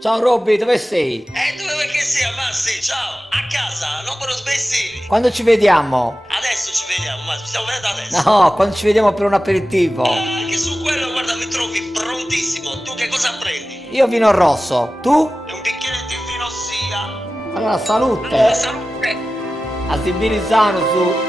Ciao Robby, dove sei? Dove vuoi che sia, Massi? Ciao, a casa, non me lo sbessini. Quando ci vediamo? Adesso ci vediamo, ma ci stiamo vedendo adesso. No, quando ci vediamo per un aperitivo. Che su quello, guarda, mi trovi prontissimo. Tu che cosa prendi? Io vino rosso, tu? E un bicchiere di vino sia. Allora salute. Salute. A Sibirizano su.